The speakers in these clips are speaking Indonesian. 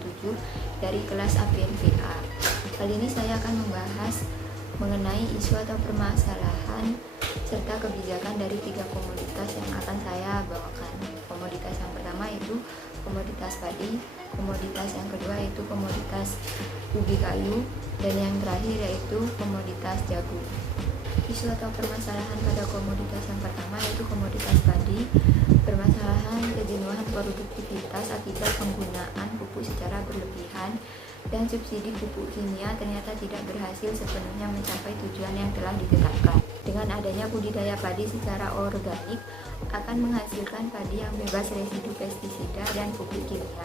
2007 dari kelas APNVA. Kali ini saya akan membahas mengenai isu atau permasalahan serta kebijakan dari 3 komoditas yang akan saya bawakan. Komoditas yang pertama itu komoditas padi, komoditas yang kedua itu komoditas ubi kayu, dan yang terakhir yaitu komoditas jagung. Isu atau permasalahan pada komoditas yang pertama yaitu komoditas padi. Permasalahan kejenuhan produktivitas akibat penggunaan pupuk secara berlebihan dan subsidi pupuk kimia ternyata tidak berhasil sepenuhnya mencapai tujuan yang telah ditetapkan. Dengan adanya budidaya padi secara organik akan menghasilkan padi yang bebas residu pestisida dan pupuk kimia.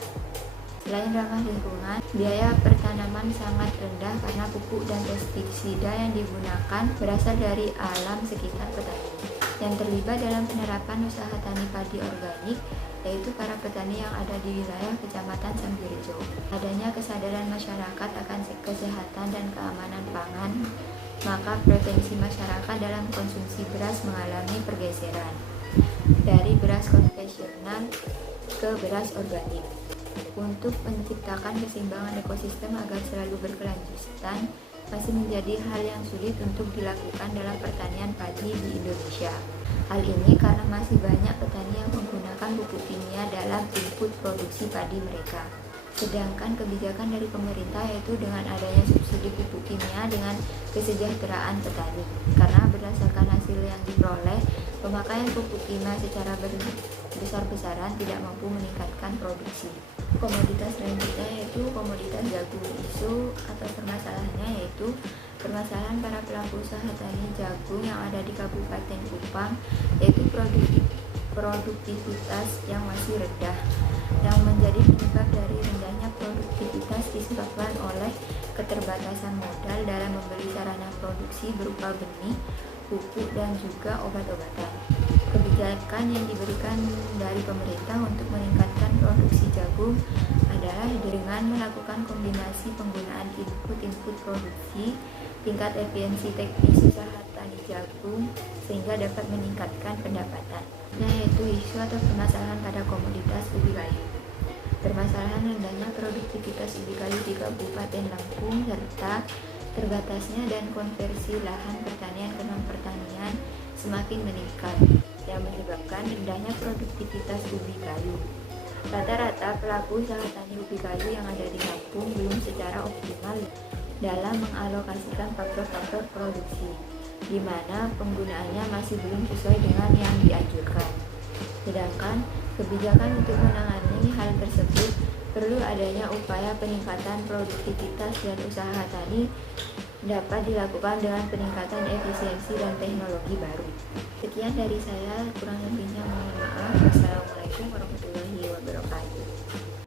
Selain ramah lingkungan, biaya pertanaman sangat rendah karena pupuk dan pestisida yang digunakan berasal dari alam sekitar petani. Yang terlibat dalam penerapan usaha tani padi organik yaitu para petani yang ada di wilayah Kecamatan Sambirejo. Adanya kesadaran masyarakat akan kesehatan dan keamanan pangan, maka preferensi masyarakat dalam konsumsi beras mengalami pergeseran dari beras konvensional ke beras organik. Untuk menciptakan keseimbangan ekosistem agar selalu berkelanjutan masih menjadi hal yang sulit untuk dilakukan dalam pertanian padi di Indonesia. Hal ini karena masih banyak petani yang menggunakan pupuk kimia dalam input produksi padi mereka. Sedangkan kebijakan dari pemerintah yaitu dengan adanya subsidi pupuk kimia dengan kesejahteraan petani. Karena berdasarkan hasil yang diperoleh, pemakaian pupuk kimia secara besar-besaran tidak mampu meningkatkan produksi. Komoditas selanjutnya yaitu komoditas jagung. Isu atau permasalahannya yaitu permasalahan para pelaku usaha tani jagung yang ada di Kabupaten Kupang, yaitu produktivitas yang masih rendah, yang menjadi penyebab dari rendahnya produktivitas disebabkan oleh keterbatasan modal dalam membeli sarana produksi berupa benih, pupuk, dan juga obat-obatan. Kebijakan yang diberikan dari pemerintah untuk meningkatkan produksi jagung adalah dengan melakukan kombinasi penggunaan input produksi, tingkat efisiensi teknis usaha tani jagung sehingga dapat meningkatkan pendapatan. Yaitu isu atau permasalahan pada komoditas ubi kayu. Permasalahan rendahnya produktivitas ubi kayu di Kabupaten Lampung serta terbatasnya dan konversi lahan pertanian ke non-pertanian semakin meningkat yang menyebabkan rendahnya produktivitas ubi kayu. Rata-rata pelaku usaha tani ubi kayu yang ada di Lampung belum secara optimal dalam mengalokasikan faktor-faktor produksi, di mana penggunaannya masih belum sesuai dengan yang dianjurkan. Sedangkan kebijakan untuk menangani hal tersebut perlu adanya upaya peningkatan produktivitas dan usaha tani dapat dilakukan dengan peningkatan efisiensi dan teknologi baru. Sekian dari saya, kurang lebihnya mohon maaf. Wassalamualaikum warahmatullahi wabarakatuh.